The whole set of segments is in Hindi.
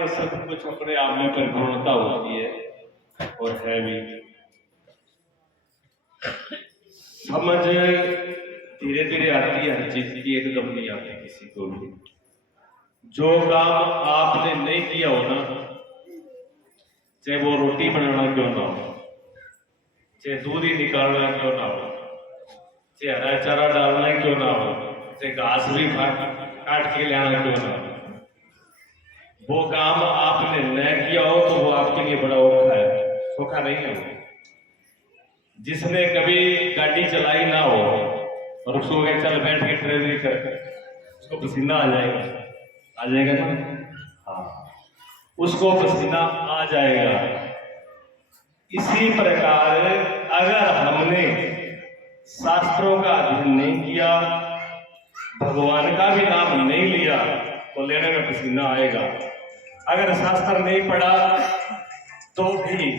ये सब कुछ अपने आप में परिपूर्णता होती है और है भी। समझ धीरे धीरे आती है हर चीज की, एकदम नहीं आती किसी को भी। जो काम आपने नहीं किया हो ना, चाहे वो रोटी बनाना क्यों ना हो, चाहे दूध ही निकालना क्यों ना हो, चाहे हरा चारा डालना क्यों ना हो, चाहे घास भी काट के लाना क्यों ना हो, वो काम आपने न किया हो तो वो आपके लिए बड़ा औखा है, सौखा नहीं है वो। जिसने कभी गाड़ी चलाई ना हो और उसको कहे चल बैठ के ट्रेवलिंग कर, उसको पसीना आ जाएगा ना। हाँ, उसको पसीना आ जाएगा। इसी प्रकार अगर हमने शास्त्रों का अध्ययन नहीं किया, भगवान का भी नाम नहीं लिया, तो लेने में पसीना आएगा। अगर शास्त्र नहीं पढ़ा तो भी,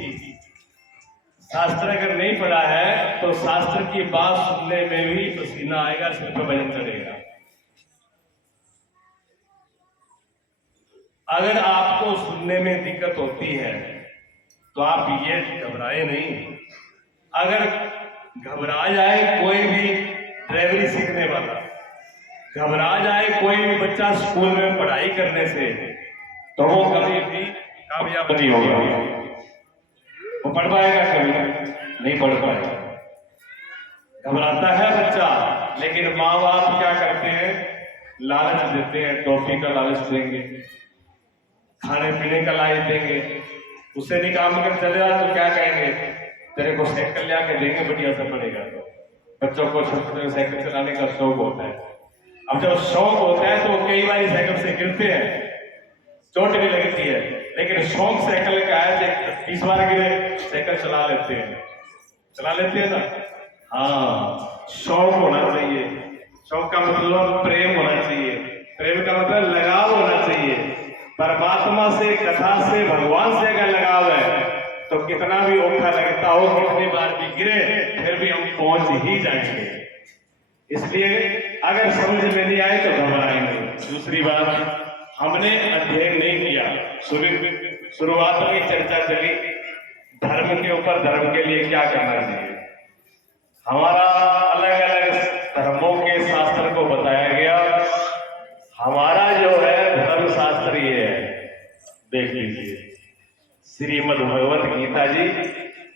शास्त्र अगर नहीं पढ़ा है तो शास्त्र की बात सुनने में भी पसीना आएगा, सिर पर वजन चढ़ेगा। अगर आपको सुनने में दिक्कत होती है तो आप ये घबराए नहीं। अगर घबरा जाए कोई भी ड्राइवरी सीखने वाला, घबरा जाए कोई भी बच्चा स्कूल में पढ़ाई करने से, तो वो कभी भी कामयाब नहीं होगा। वो पढ़ पाएगा? कभी नहीं पढ़ पाएगा। घबराता है बच्चा, लेकिन माँ बाप क्या करते हैं, लालच देते हैं, टॉफी का लालच देंगे, खाने पीने का लालच देंगे। उसे नहीं काम कर चले जाए तो क्या कहेंगे, तेरे को साइकिल ला के देंगे, बढ़िया से पड़ेगा। तो बच्चों को छोटे साइकिल चलाने का शौक होता है। अब जब शौक होता है तो कई बार साइकिल से गिरते हैं, चोट भी लगती है, लेकिन शौक साइकिल का है, 20 बार गिरे साइकिल चला लेते हैं ना। हाँ, शौक होना चाहिए। शौक का मतलब प्रेम होना चाहिए, प्रेम का मतलब लगाव होना चाहिए। परमात्मा से, कथा से, भगवान से अगर लगाव है तो कितना भी औखा लगता हो, कितनी बार भी गिरे, फिर भी हम पहुंच ही जाएंगे। इसलिए अगर समझ में नहीं आए तो घबराएं नहीं। दूसरी बात, हमने अध्ययन नहीं किया। शुरुआत में चर्चा चली धर्म के ऊपर, धर्म के लिए क्या करना चाहिए। हमारा अलग अलग धर्मों के शास्त्र को बताया गया। हमारा जो है धर्म शास्त्र ये है, देख लीजिए, श्रीमद् भगवत गीता जी।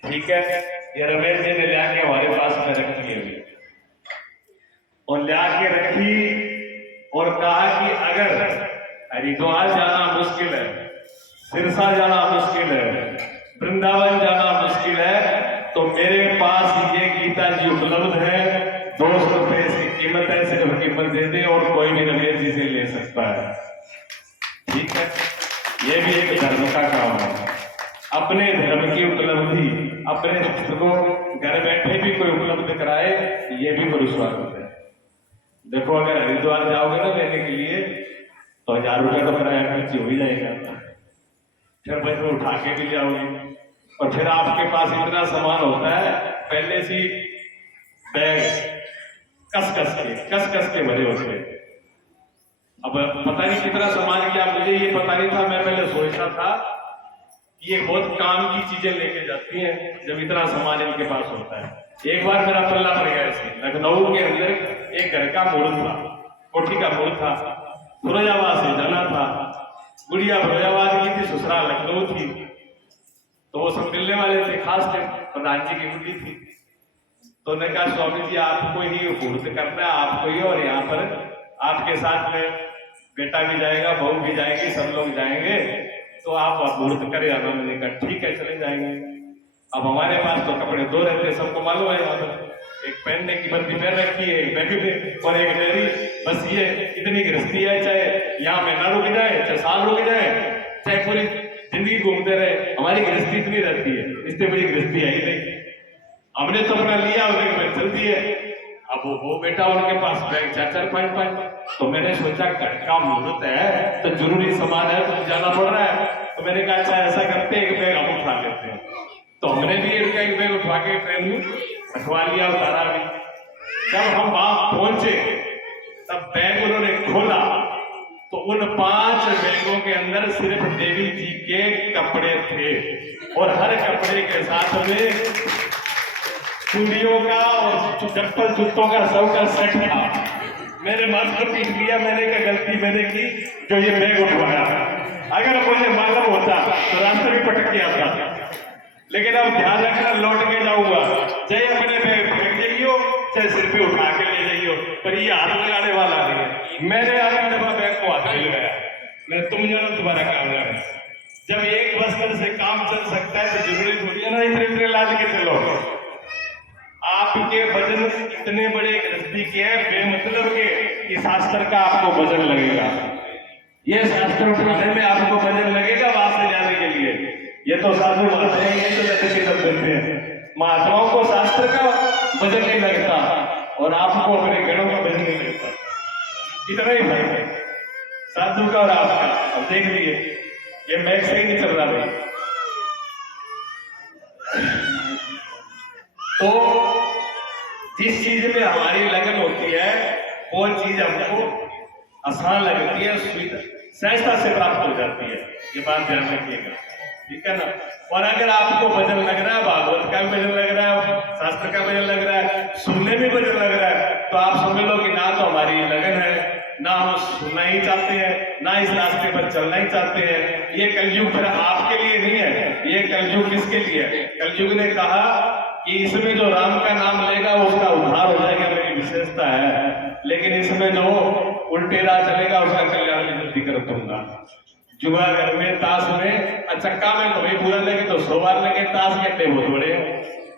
ठीक है, ये रमेश जी ने लाके हमारे पास में रखी है और लाके रखी और कहा कि अगर हरिद्वार जाना मुश्किल है, सिरसा जाना मुश्किल है, वृंदावन जाना मुश्किल है, तो मेरे पास ये गीता जी उपलब्ध है। 200 रुपए इसकी कीमत है, सिर्फ कीमत दे दे और कोई भी रमेश जी से ले सकता है। ठीक है, ये भी एक धर्म का काम है। अपने धर्म की उपलब्धि, अपने पुस्तकों घर बैठे भी कोई उपलब्ध कराए, ये भी बड़ी स्वागत है। देखो, अगर हरिद्वार जाओगे ना लेने के लिए तो 1000 रुपये तो किराया खर्च हो ही जाएगा। फिर बस में उठा के भी जाओगे और फिर आपके पास इतना सामान होता है, पहले से बैग कस के भरे होते हैं। अब पता नहीं कितना सामान किया, मुझे ये पता नहीं था। मैं पहले सोचता था कि ये बहुत काम की चीजें लेके जाती हैं जब इतना सामान इनके पास होता है। एक बार मेरा पल्ला पड़ गया ऐसे, लखनऊ के अंदर एक घर का मोड़ था, कोठी का मोड़ था, फिरोजाबाद से जाना था। गुड़िया फिरोजाबाद की थी, ससुराल लखनऊ थी, तो वो सब मिलने वाले थे, खास थे, प्रधान जी की गुड्डी थी। तो उन्होंने कहा स्वामी जी आपको ही मुहूर्त करना है, आपको ही, और यहाँ पर आपके साथ में बेटा भी जाएगा, बहू भी जाएगी, सब लोग जाएंगे, तो आप मुहूर्त करें आना। मैंने कहा ठीक है, चले जाएंगे। अब हमारे पास तो कपड़े 2 रहते, सबको मालूम है, यहाँ पर एक पहनने की बंदी पहन रखी है, एक बैग में और एक डेरी। बस ये इतनी गृहस्थी है, चाहे यहाँ महीना रुक जाए, चाहे साल रुक जाए, चाहे पूरी जिंदगी घूमते रहे, हमारी गृहस्थी इतनी रहती है। इससे बड़ी गृहस्थी है ही नहीं। हमने तो अपना लिया, उन्हें बैग चल दिए। अब वो बेटा उनके पास बैग 4-4, 5-5। तो मैंने सोचा घर का मुहूर्त है तो जरूरी सामान है तो जाना पड़ रहा है। तो मैंने कहा अच्छा ऐसा करते हैं, एक बैग हम उठा लेते हैं। तो हमने भी एक बैग उठा के ट्रेन में रखवा लिया, उतारा भी। जब हम वहां पहुंचे तब बैग उन्होंने खोला तो उन 5 बैगों के अंदर सिर्फ देवी जी के कपड़े थे और हर कपड़े के साथ में चूड़ियों का और चप्पल जूतों का सबका सेट था। मेरे माथा पीट लिया, मैंने क्या गलती मैंने की जो ये बैग उठवाया। अगर मुझे मालूम होता तो रास्ते में पटक के आता, लेकिन अब ध्यान रखना लौट के जाऊंगा, चाहे अपने बैग फेंक जाइयो चाहे सिर पे उठा के ले जाइयो, पर ये हाथ लगाने वाला नहीं है। मैंने अगली दफा बैग को हाथ नहीं लगाया, मैं तुम जानो तुम्हारा काम है। जब एक वस्त्र से काम चल सकता है तो जरूरी थोड़ी है ना इतने लाद के चलो। आपके वजन इतने बड़े गृहस्थी के हैं बेमतलब के कि शास्त्र का आपको वजन लगेगा, ये शास्त्र उठाने में आपको वजन लगेगा वहां से जाने के लिए। ये तो साधु महात्मा देते हैं, महात्माओं को शास्त्र का वजन नहीं लगता और आपको अपने गणों का वजन नहीं लगता। इतना ही फर्क है साधु का और आपका। अब देख लीजिए ये मैच से ही नहीं चल रहा भाई। तो जिस चीज में हमारी लगन होती है वो चीज हमको आसान लगती है, सहजता से प्राप्त हो जाती है। ये बात ध्यान रखिएगा, ठीक है ना। और अगर आपको वजन लग रहा है, भागवत का भी वजन लग रहा है, शास्त्र का वजन लग रहा है, सुनने में वजन लग रहा है, तो आप समझ लो कि ना तो हमारी लगन है, ना हम सुनना ही चाहते हैं, ना इस रास्ते पर चलना ही चाहते हैं। ये कलयुग फिर आपके लिए नहीं है, ये कलयुग किसके लिए है? कलयुग ने कहा कि इसमें जो राम का नाम लेगा उसका उद्धार हो जाएगा, मेरी विशेषता है। लेकिन इसमें जो उल्टे राह चलेगा उसका कल्याण भी जल्दी कर दूंगा। जुआ घर में, ताश में, चक्का में कभी पूरा लगे तो 100 बार लगे, ताश के अड्डे बहुत बड़े।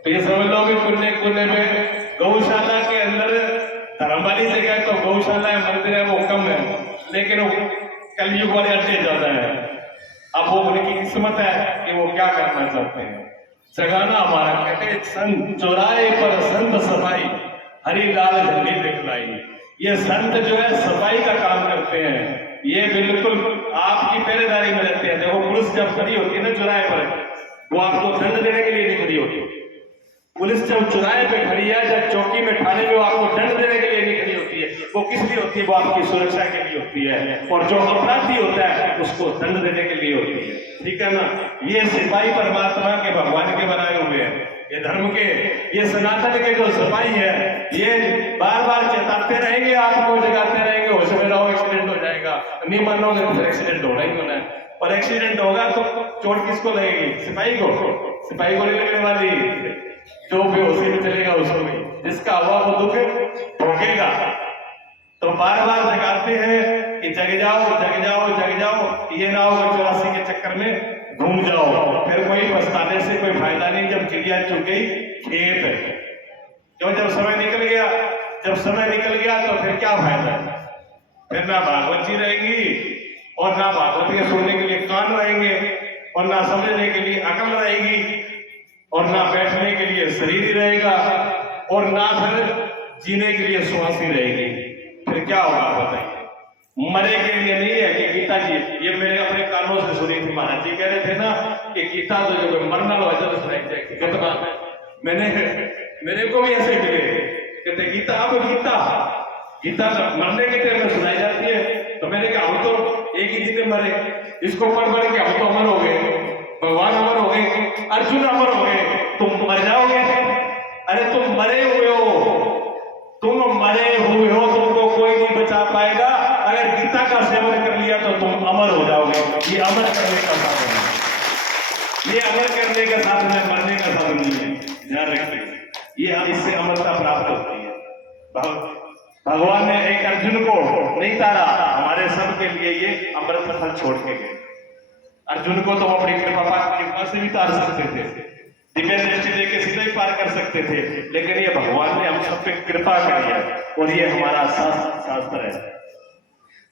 तो ये समझ लो कि कोने कोने में गौशाला के अंदर धर्म वाली जगह तो गौशाला है, मंदिर है वो कम है, लेकिन वो कलयुग वाले अड्डे ज्यादा है। अब वो उनकी किस्मत है कि वो क्या करना चाहते हैं। जगाना हमारा कहते संत चौराहे पर संत सफाई हरी लाल झंडी दिखलाई। ये संत जो है सफाई का काम करते हैं, ये बिल्कुल आपकी पहरेदारी में रहते हैं। देखो पुलिस जब खड़ी होती है ना चौराहे पर, वो आपको दंड देने के लिए नहीं खड़ी होती। पुलिस जब चौराहे पे खड़ी है, जब चौकी में थाने में, वो आपको दंड देने के लिए नहीं खड़ी होती है, वो किस लिए होती है? वो आपकी सुरक्षा के लिए होती है। और जो अपराधी होता है उसको दंड देने के लिए होती है, ठीक है ना। ये सिपाही परमात्मा के भगवान के बनाए हुए हैं, ये धर्म के, ये सनातन के जो सिपाही है, ये बार बार चेताते रहेंगे, आपको जगाते रहेंगे, होश में रहो एक्सीडेंट हो जाएगा, नहीं मानोगे तो फिर एक्सीडेंट होना ही होना है। और एक्सीडेंट होगा तो चोट किसको लगेगी? सिपाही को। सिपाही को नहीं लगने वाली, जो बेहोशी में चलेगा उसको भी, जिसका हुआ वो दुख भोगेगा। तो बार बार जगाते हैं कि जग जाओ जग जाओ जग जाओ, ये ना हो 84 के चक्कर में घूम जाओ, फिर कोई पछताने से कोई फायदा नहीं। जब चिड़िया चुग गई खेत, क्यों? जब समय निकल गया, जब समय निकल गया तो फिर क्या फायदा? फिर ना भागवत जी रहेगी और ना भागवत के सुनने के लिए कान रहेंगे, और ना समझने के लिए अकल रहेगी, और ना बैठने के लिए शरीर ही रहेगा, और ना फिर जीने के लिए श्वास ही रहेगी। फिर क्या होगा बताइए? मरे के लिए नहीं है कि गीता जी, ये मैंने अपने कानों से सुनी थी, महाराज जी कह रहे थे ना कि गीता तो जो मरना लो जब सुनाई जाएगी कितना। मैंने मेरे को भी ऐसे मिले, कहते गीता, अब गीता मरने के टाइम में सुनाई जाती है। तो मैंने कहा हम तो एक ही दिन में मरे, इसको पढ़ के हम तो अमर हो गए, भगवान अमर हो गए, अर्जुन अमर हो गए, तुम मर जाओगे? अरे तुम मरे हुए हो, तुमको कोई नहीं बचा पाएगा। अगर गीता का सेवन कर लिया तो तुम अमर हो जाओगे। ये अमर करने का साधन है, ये अमर करने का साधन है, मरने का साधन नहीं है, ध्यान रखिए। ये इससे अमरता प्राप्त होती है। भगवान ने एक अर्जुन को नहीं तारा, हमारे सब के लिए ये अमृत पथल छोड़ के गए। अर्जुन को तो अपनी कृपा से भी तार सकते थे, दिव्य दृष्टि देके सीधे ही पार कर सकते थे, लेकिन ये भगवान ने हम सब पे कृपा करी है, और ये हमारा शास्त्र है।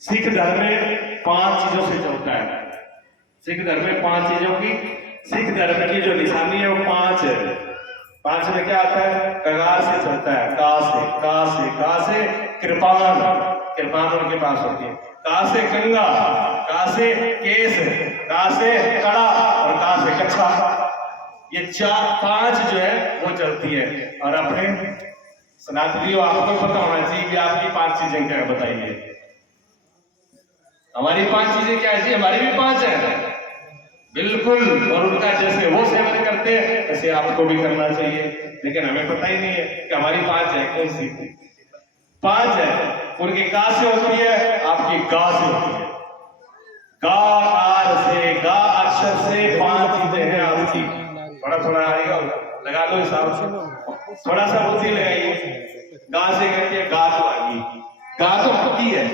सिख धर्म में 5 चीजों से चलता है। सिख धर्म में 5 चीजों की, सिख धर्म की जो निशानी है वो 5 है। 5 में क्या आता है? कगार से चलता है, का से कृपान उनके पास होती है, का से कंगा, का से केस, का से कड़ा, और का से कच्छा। ये 5 जो है वो चलती है। और अपने सनातनियों आपको पता होना चाहिए कि आपकी 5 चीजें क्या बताइए। हमारी 5 चीजें क्या ऐसी, हमारी भी 5 है बिल्कुल, और उनका जैसे वो सेवन करते हैं ऐसे आपको भी करना चाहिए, लेकिन हमें पता ही नहीं है कि हमारी 5 है कौन सी 5 है। उनकी का से होती है, आपकी गा से होती है। गा कार से, गा अक्षर से 5 चीजें हैं आपकी। थोड़ा थोड़ा आएगा, लगा लो हिसाब से, थोड़ा सा बुद्धि लगाइए। गा से करके गा तो आएगी, गा तो पक्की है।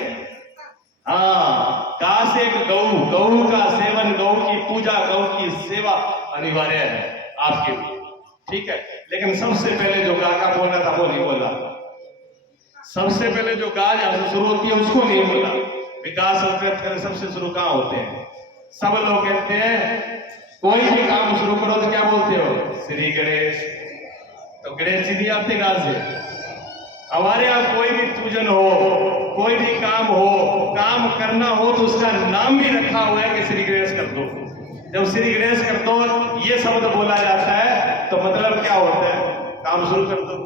हाँ, गा से गौ, गौ का सेवन, गौ की पूजा, गौ की सेवा अनिवार्य है आपके लिए, ठीक है। लेकिन सबसे पहले जो गा का बोलना था वो नहीं बोला, सबसे पहले जो गा जहां शुरू होती है उसको नहीं बोला। विकास सबसे शुरू कहाँ होते हैं? सब लोग कहते हैं कोई भी काम शुरू करो तो क्या बोलते हो? श्री गणेश। तो गणेश जी नहीं आते गा से। हमारे यहाँ कोई भी पूजन हो, कोई भी काम हो, काम करना हो तो उसका नाम भी रखा हुआ है कि श्री गणेश कर दो। जब श्री गणेश कर दो ये शब्द बोला जाता है तो मतलब क्या होता है? काम शुरू कर दो।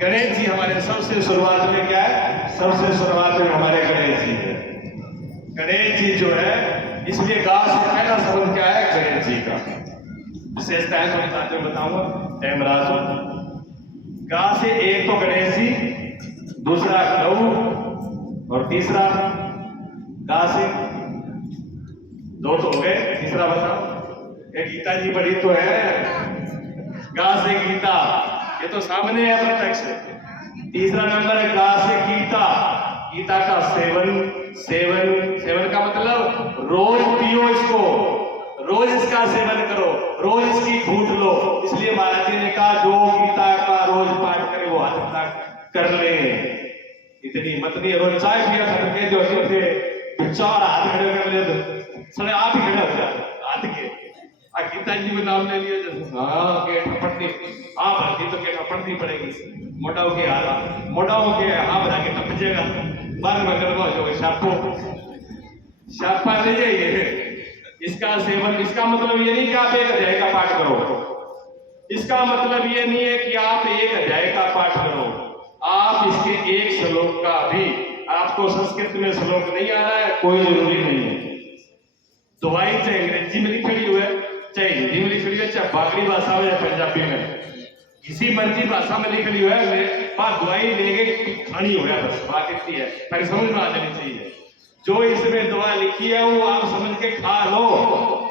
गणेश जी हमारे सबसे शुरुआत में क्या है? सबसे शुरुआत में हमारे गणेश जी है। गणेश जी जो है, इसलिए गा से पहला शब्द क्या है? गणेश जी का विशेषता है, तो साथ में बताऊंगा टाइम रहा तो। गा से एक तो गणेश जी, दूसरा गौ, और तीसरा गा से 2 तो हो गए, तीसरा बताओ। ये गीता जी पढ़ी तो है, गा से गीता, ये तो सामने है प्रत्यक्ष। तीसरा नंबर है गा से गीता, गीता का सेवन, सेवन, सेवन का मतलब रोज पियो इसको, रोज इसका सेवन करो, रोज इसकी घूंट लो। इसलिए महाराज जी ने कहा जो गीता का रोज पाठ करे वो हाथ तक कर ले। इतनी मत नहीं, रोज चाय पिया खत्म के जो थे चार हाथ खड़े कर ले तो सारे आप ही खड़े हो जाते हाथ के। गीता जी में नाम ले लिया जैसे, हाँ के ठपटनी, हाँ भरती तो के ठपटनी पड़ेगी, मोटाओ के हाथ, मोटाओ के हाँ भरा के टपजेगा, बाद में गड़बड़ हो शापो, शापा ले जाइए। इसका सेवन, इसका मतलब ये नहीं कि आप एक अध्याय का पाठ करो, इसका मतलब ये नहीं है कि आप एक अध्याय का पाठ करो, आप इसके एक श्लोक का भी, आपको संस्कृत में श्लोक नहीं आ रहा है कोई जरूरी नहीं है। दवाई चाहे अंग्रेजी में लिखी हुई है, चाहे हिंदी में लिखी हुई है, चाहे बागड़ी भाषा में या पंजाबी में, किसी मर्जी भाषा में लिखी हुई है, दवाई लेके खानी हो गया बस, बात इतनी है, ताकि समझ में आ जानी चाहिए। जो इसमें दवा लिखी है वो आप समझ के खा लो,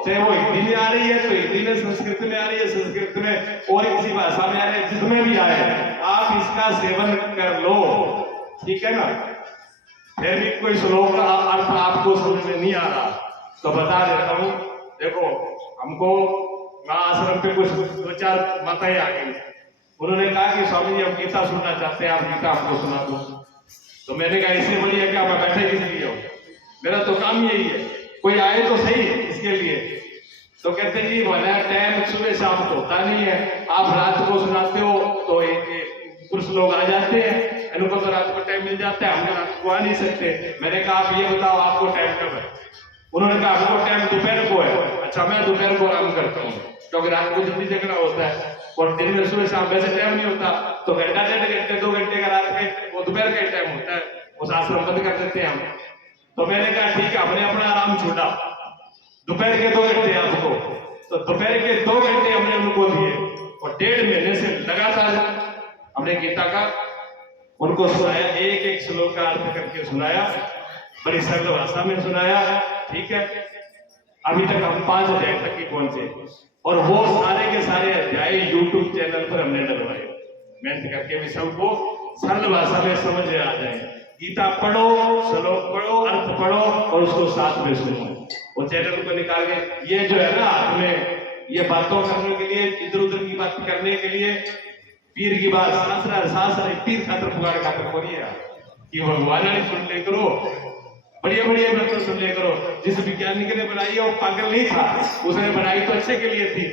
चाहे वो हिंदी में आ रही है तो हिंदी में, संस्कृत में आ रही है संस्कृत में, और किसी भाषा में आ रही है, जिसमें भी आए आप इसका सेवन कर लो, ठीक है ना। फिर भी कोई श्लोक का अर्थ आपको समझ में नहीं आ रहा तो बता देता हूँ। देखो, हमको वहां आश्रम पे कुछ 2-4 माताएं आ गई, उन्होंने कहा कि स्वामी जी हम गीता सुनना चाहते हैं, आप गीता हमको सुना दो। तो मैंने कहा इससे बोलिए क्या मैं बैठे किस लिए हो, मेरा तो काम यही है, कोई आए तो सही इसके लिए। तो कहते जी हमारा टाइम सुबह शाम तो होता नहीं है, आप रात को सुनाते हो तो पुरुष लोग आ जाते हैं, इनको तो रात को टाइम मिल जाता है, हम रात को आ नहीं सकते। मैंने कहा आप ये बताओ आपको टाइम कब है? उन्होंने कहा हमको टाइम दोपहर को है। अच्छा, मैं दोपहर को आराम करता हूँ क्योंकि रात को जल्दी जगना होता है और दिन में सुबह शाम वैसे टाइम नहीं होता, तो घंटा 1.5 घंटे 2 घंटे का रात का वो दोपहर का टाइम होता है, उस आश्रम बंद कर देते हैं हम। तो मैंने कहा ठीक है, हमने अपना आराम छूटा, दोपहर के 2 घंटे आपको, तो दोपहर के 2 घंटे हमने उनको दिए और 1.5 महीने से लगातार हमने गीता का उनको सुनाया, एक एक श्लोक का अर्थ करके सुनाया, बड़ी सरल भाषा में सुनाया, ठीक है। अभी तक हम 5 अध्याय तक ही पहुंचे और वो सारे के सारे अध्याय यूट्यूब चैनल पर हमने डलवाए, मेहनत करके भी सबको सरल भाषा में समझ में आ जाए। गीता पढ़ो, श्लोक पढ़ो, अर्थ पढ़ो और उसको साथ में सुनो। वो चैनल को निकाल के ये जो है ना हाथ में, ये बातों करने के लिए, इधर उधर की बात करने के लिए, पीर की बात शास्त्र पीर खातर पुकार खातर बोलिए कि भगवान ने सुन ले करो, बढ़िया बढ़िया बातें सुन ले करो। जिस वैज्ञानिक ने बनाई है वो पागल नहीं था, उसने बनाई तो अच्छे के लिए थी,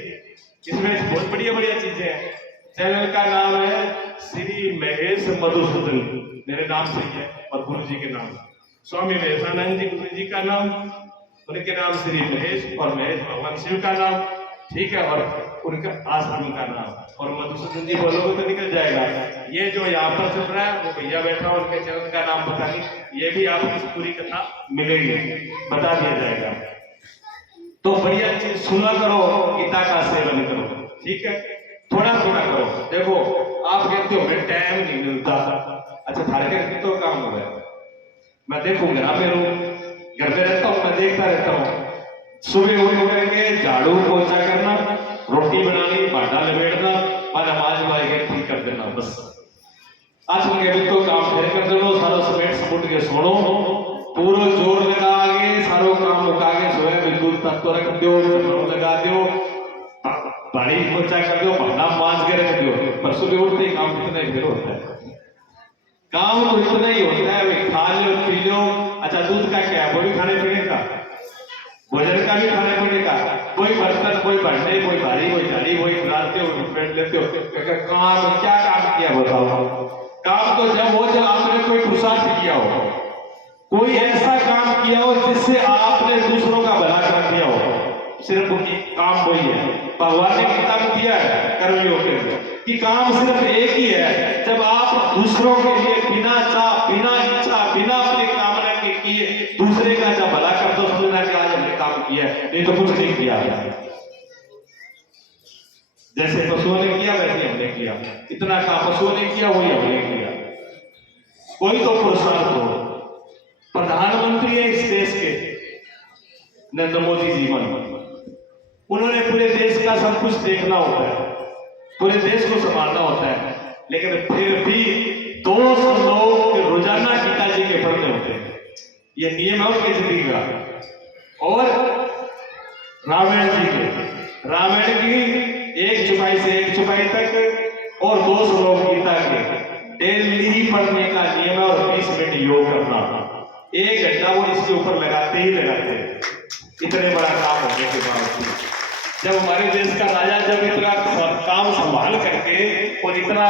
इसमें बहुत बढ़िया बढ़िया चीजें हैं। चैनल का नाम है श्री महेश मधुसूदन, मेरे नाम से ही है और गुरु जी के नाम स्वामी महेशानंद जी गुरु जी का नाम, उनके नाम श्री महेश और महेश भगवान शिव का नाम, ठीक है, और उनका आश्रम का नाम। और मधुसूदन जी बोलोगे तो निकल जाएगा। ये जो यहाँ पर चल रहा है वो भैया बैठा, उनके चैनल का नाम पता नहीं, ये भी आपको पूरी कथा मिलेगी, बता दिया जाएगा। तो बढ़िया चीज सुना करो, गीता का सेवन करो, ठीक है, थोड़ा थोड़ा करो। देखो आप कहते हो मैं टाइम नहीं मिलता, अच्छा थारे घर तो काम हो गया, मैं देखूं घर में रहता हूँ, मैं देखता रहता हूँ, सुबह उठ करके झाड़ू पोछा करना, रोटी बनानी, भांडा लपेटना और नमाज पढ़ के ठीक कर देना, बस। आज के भी तो काम फिर कर दो, सारा समेट समुट के सोनो, पूरा जोर लगा के सारो काम मुका के सोए, बिल्कुल तत्व रख दो, लगा दो, बाड़ी पोछा कर दो, भांडा मांज के रख दो, पर सुबह उठते ही काम कितना ही फिर होता है। काम तो इतना ही होता है, खा लो पी लो, अच्छा दूध का क्या है, वो भी खाने पीने का, भोजन का भी खाने पीने का, कोई बर्तन, कोई भांडे, कोई भारी, कोई झाड़ी, कोई खिलाते हो, पेट लेते हो, काम क्या काम किया बताओ? काम तो जब आपने कोई पुरुषार्थ किया हो, कोई ऐसा काम किया हो जिससे आपने दूसरों का भला कर दिया हो, सिर्फ काम वही है। भगवान ने गीता में दिया है कर्मयोग के लिए कि काम सिर्फ एक ही है, जब आप दूसरों के लिए बिना चाह, बिना इच्छा, बिना अपनी कामना के किए दूसरे का जब भला कर दो, समझना कि आज हमने काम किया है, नहीं तो कुछ नहीं किया। जैसे पशुओं ने किया वैसे हमने किया, इतना काम पशुओं ने किया वही हमने किया। कोई तो पुरुषार्थ हो। प्रधानमंत्री है इस देश के नरेंद्र मोदी जी, उन्होंने पूरे देश का सब कुछ देखना होता है, पूरे देश को संभालना होता है, लेकिन फिर भी 200 लोग रोजाना गीता जी के पढ़ने होते हैं, ये नियम है उनकी जिंदगी का। और रामायण जी के, रामायण की एक चौपाई से एक चौपाई तक और 200 लोग गीता के डेली पढ़ने का नियम है, और 20 मिनट योग करना, 1 घंटा वो इसके ऊपर लगाते ही लगाते हैं। इतने बड़ा काम होने के बावजूद जब हमारे देश का राजा जब इतना काम संभाल करके और इतना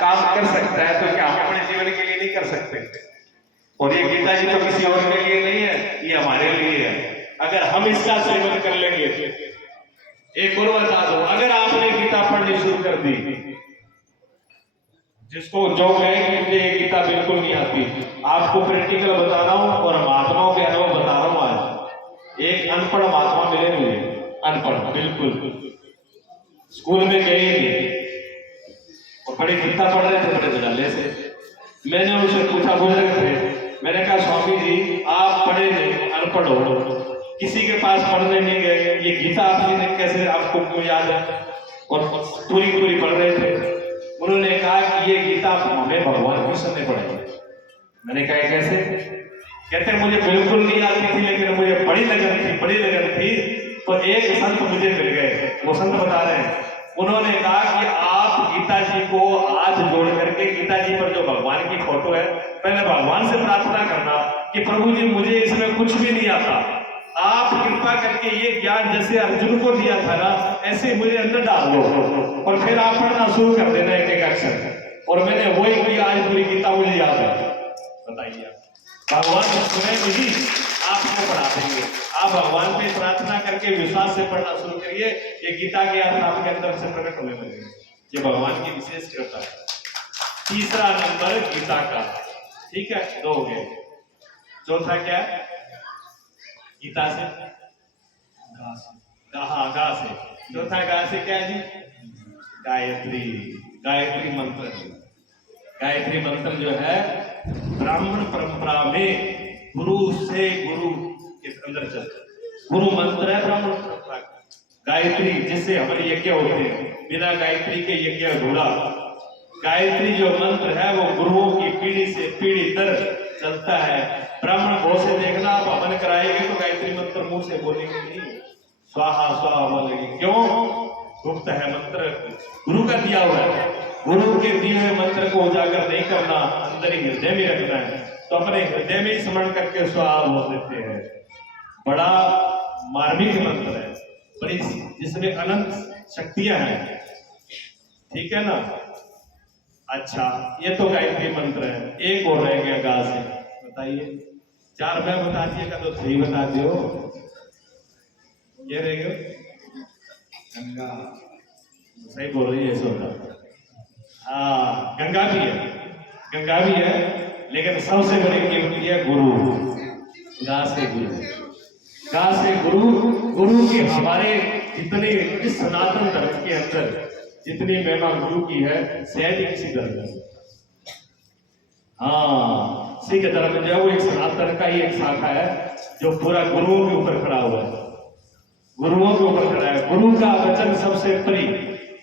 काम कर सकता है, तो क्या हम अपने जीवन के लिए नहीं कर सकते? और ये गीता जी तो किसी और के लिए नहीं है, ये हमारे लिए है। अगर हम इसका सेवन कर लेंगे, एक और बता दो, अगर आपने गीता पढ़नी शुरू कर दी, जिसको जो कहे कि मुझे ये गीता बिल्कुल नहीं आती, आपको प्रैक्टिकल बता रहा हूं और महात्माओं के अनुभव बता रहा हूं। आज एक अनपढ़ महात्मा मिले मुझे, अनपढ़ बिल्कुल, स्कूल में गए ही नहीं और बड़ी गीता पढ़ रहे थे, बड़े मजाले से। मैंने उनसे पूछा, बुजुर्ग थे, मैंने कहा स्वामी जी आप पढ़े नहीं, अनपढ़ हो, किसी के पास पढ़ने नहीं गए, ये गीता आपने कैसे आपको याद है? और पूरी पूरी पढ़ रहे थे। उन्होंने कहा कि ये गीता हमें भगवान कृष्ण ने पढ़ाई। मैंने कहा कैसे? कहते मुझे बिल्कुल नहीं आती थी, लेकिन मुझे बड़ी लगन थी, तो एक संत मुझे मिल गए, वो संत बता रहे हैं, उन्होंने कहा कि आप गीता जी को हाथ जोड़ करके, गीता जी पर जो भगवान की फोटो है, पहले भगवान से प्रार्थना करना कि प्रभु जी मुझे इसमें कुछ भी नहीं आता, आप कृपा करके ये ज्ञान जैसे अर्जुन को दिया था ना, ऐसे मुझे अंदर डाल दो, और फिर आप पढ़ना शुरू कर देना एक एक अक्षर। और मैंने वही किया, आज पूरी गीता मुझे याद है। बताइए, भगवान स्वयं ही आपको पढ़ा देंगे। आप भगवान पे प्रार्थना करके विश्वास से पढ़ना शुरू करिए, ये गीता के अर्थ आपके अंदर से प्रकट होने लगेंगे। ये भगवान की विशेष कृपा है। तीसरा नंबर गीता का, ठीक है, 2 हो गए। चौथा क्या है? गीता से गा से चौथा गा से क्या है जी? गायत्री। गायत्री मंत्र, गायत्री मंत्र जो है ब्राह्मण परंपरा में गुरु से गुरु के अंदर चलता है, गुरु मंत्र है ब्राह्मण परंपरा का। गायत्री जिससे हमारे यज्ञ होते हैं, बिना गायत्री के यज्ञ अधूरा। गायत्री जो मंत्र है वो गुरुओं की पीढ़ी से पीढ़ी दर चलता है। ब्राह्मण गौ से देखना, आप हवन कराएंगे तो गायत्री मंत्र मुंह से बोलेंगे नहीं, स्वाहा स्वाहा बोलेंगे। क्यों? गुप्त है मंत्र, गुरु का दिया हुआ है। गुरु के दिए हुए मंत्र को उजागर नहीं करना, अंदर ही हृदय में रखना है, तो अपने हृदय में ही स्मरण करके स्वाहा बोल देते हैं। बड़ा मार्मिक मंत्र है, बड़ी जिसमें अनंत शक्तियां हैं, ठीक है ना। अच्छा, ये तो गायत्री मंत्र है। एक और रह गया गा से, बताइए। 4 मैं बता दिएगा तो 3 बता दियो। ये रह गया गंगा, सही बोल रही है सोना। हाँ, गंगा भी है, गंगा भी है। लेकिन सबसे बड़ी कीमती है गुरु। गा से गुरु, गा से गुरु। गुरु के हमारे जितने इस सनातन धर्म के अंदर जितनी महिमा गुरु की है शायद किसी धर्म में। हाँ, सिख धर्म जो है वो एक सनातन का ही एक शाखा है जो पूरा गुरुओं के ऊपर खड़ा हुआ है, गुरुओं के ऊपर खड़ा है। गुरु का वचन सबसे परी,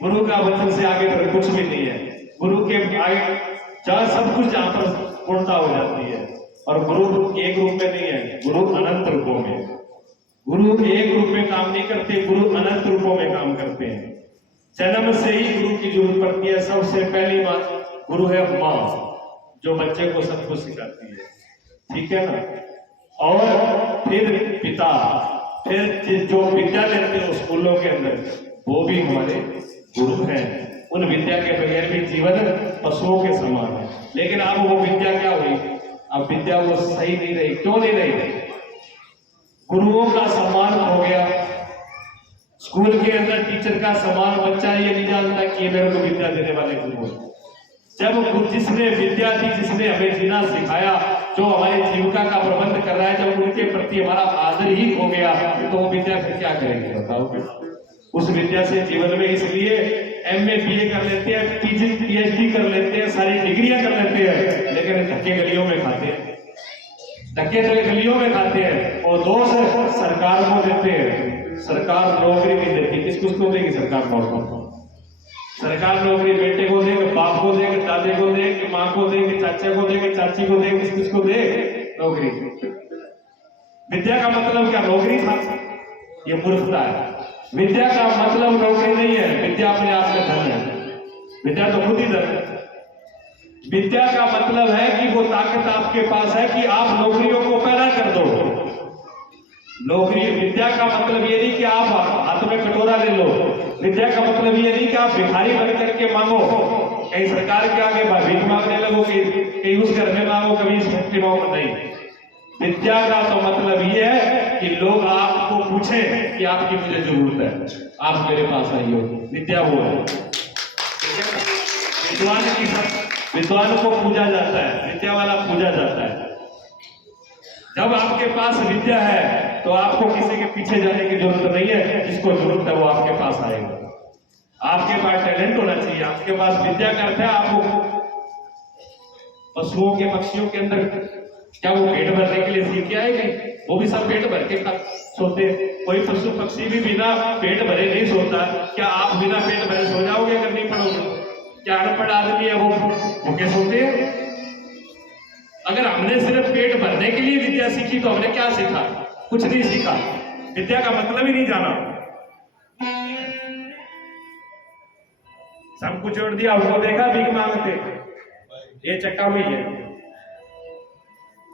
गुरु का वचन से आगे फिर कुछ भी नहीं है। गुरु के आगे जहाँ सब कुछ जहाँ पर पूर्णता हो जाती है। और गुरु एक रूप में नहीं है, गुरु अनंत रूपों में। गुरु एक रूप में काम नहीं करते, गुरु अनंत रूपों में काम करते हैं। जन्म से ही गुरु की जरूरत पड़ती है। सबसे पहली बात गुरु है माँ, जो बच्चे को सब कुछ सिखाती है, ठीक है ना। और फिर पिता, फिर जो विद्या लेते हैं स्कूलों के अंदर वो भी हमारे गुरु हैं। उन विद्या के बगैर भी जीवन पशुओं के समान है। लेकिन अब वो विद्या क्या हुई, अब विद्या वो सही नहीं रही। क्यों नहीं रही? गुरुओं का सम्मान हो गया। स्कूल के अंदर टीचर का सम्मान, बच्चा ये नहीं जानता कि ये मेरे को विद्या देने वाले गुरु है। जब जिसने विद्या दी, जिसने हमें जीना सिखाया, जो हमारी जीविका का प्रबंध कर रहा है, जब उनके प्रति हमारा आदर ही हो गया तो वो विद्या फिर क्या करेंगे बताओ? उस विद्या से जीवन में इसलिए MA BA कर लेते हैं, PhD कर लेते हैं, सारी डिग्रियां कर लेते हैं, लेकिन धक्के गलियों में खाते हैं, धक्के गलियों में खाते हैं। और दोष सरकार को देते हैं। सरकार नौकरी नहीं देती, किसको देगी सरकार? नौकरी। सरकार नौकरी बेटे को देगी, बाप को देगी, दादे को देगी, माँ को देगी, चाचा को देगी, चाची को देगी, किसको दे नौकरी। विद्या का मतलब क्या नौकरी था? ये मूर्खता है। विद्या का मतलब नौकरी नहीं है। विद्या अपने आप में धन है, विद्या तो खुद ही धन है। विद्या का मतलब है कि वो ताकत आपके पास है कि आप नौकरियों को पैदा कर दो। नौकरी, विद्या का मतलब ये नहीं कि आप हाथ में कटोरा ले लो। विद्या का मतलब ये नहीं कि आप भिखारी बन करके मांगो, कहीं सरकार के आगे भीख मांगने लगो, कहीं उस घर में मांगो, कभी इस फैक्ट्री मांगो, नहीं। विद्या का तो मतलब ये है कि लोग आपको पूछें कि आपकी मुझे जरूरत है, आप मेरे पास आइए। विद्या वो है। विद्वान को पूजा जाता है, विद्या वाला पूजा जाता है। जब आपके पास विद्या है तो आपको किसी के पीछे जाने की जरूरत नहीं है। जिसको जरूरत है वो आपके पास आएगा। आपके पास टैलेंट होना चाहिए, आपके पास विद्या का अर्थ है आपको पशुओं के, पक्षियों के अंदर क्या वो पेट भरने के लिए सीख के आएंगे? वो भी सब पेट भर के सोते। कोई पशु पक्षी भी बिना पेट भरे नहीं सोता। क्या आप बिना पेट भरे सो जाओगे अगर नहीं पढ़ोगे? क्या अनपढ़ आदमी है वो भूखे सोते हैं? अगर हमने सिर्फ पेट भरने के लिए विद्या सीखी तो हमने क्या सीखा? कुछ नहीं सीखा। विद्या का मतलब ही नहीं जाना। सब कुछ छोड़ दिया, उसको देखा भीख मांगते, ये चक्का में है,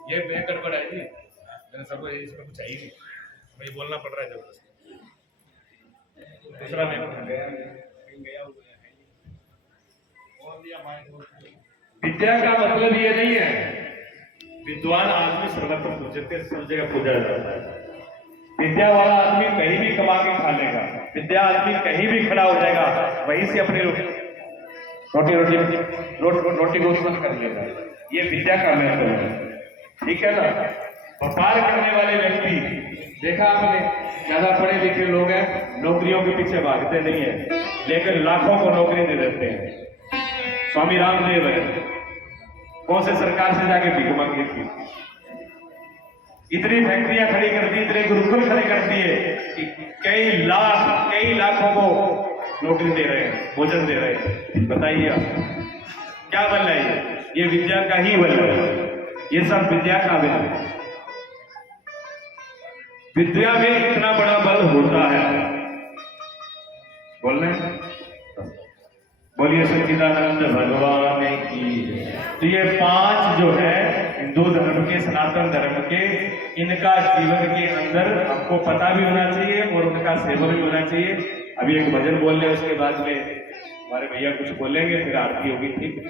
ये गड़बड़ है जी, मैंने सबको इसमें कुछ चाहिए नहीं, मुझे बोलना पड़ रहा है जबरदस्ती। दूसरा विद्या का मतलब ये नहीं है। विद्वान आदमी सर्वत्र पूजते, सब जगह पूजा जाता है। विद्या वाला आदमी कहीं भी कमा के खा लेगा। विद्या आदमी कहीं भी खड़ा हो जाएगा, वहीं से अपनी रोटी को उत्पन्न कर लेगा। ये विद्या का महत्व है, ठीक है ना। व्यापार करने वाले व्यक्ति देखा आपने, ज्यादा पढ़े लिखे लोग हैं, नौकरियों के पीछे भागते नहीं है, लेकिन लाखों को नौकरी दे देते हैं। स्वामी रामदेव है, कौन से सरकार से जाके भीख मांगी थी, इतनी फैक्ट्रियां खड़ी कर दी, इतने गुरुकुल खड़े कर दिए कि कई लाखों को नौकरी दे रहे हैं, भोजन दे रहे हैं। बताइए आप क्या बल है? ये विद्या का ही बल है। ये सब विद्या का बल है। विद्या में इतना बड़ा बल होता है। बोल रहे हैं? बोलिए सच्चिदानंद भगवान की। तो ये 5 जो है हिंदू धर्म के, सनातन धर्म के, इनका जीवन के अंदर हमको पता भी होना चाहिए और उनका सेवन भी होना चाहिए। अभी एक भजन बोल रहे, उसके बाद में हमारे भैया कुछ बोलेंगे, फिर आरती होगी, ठीक है।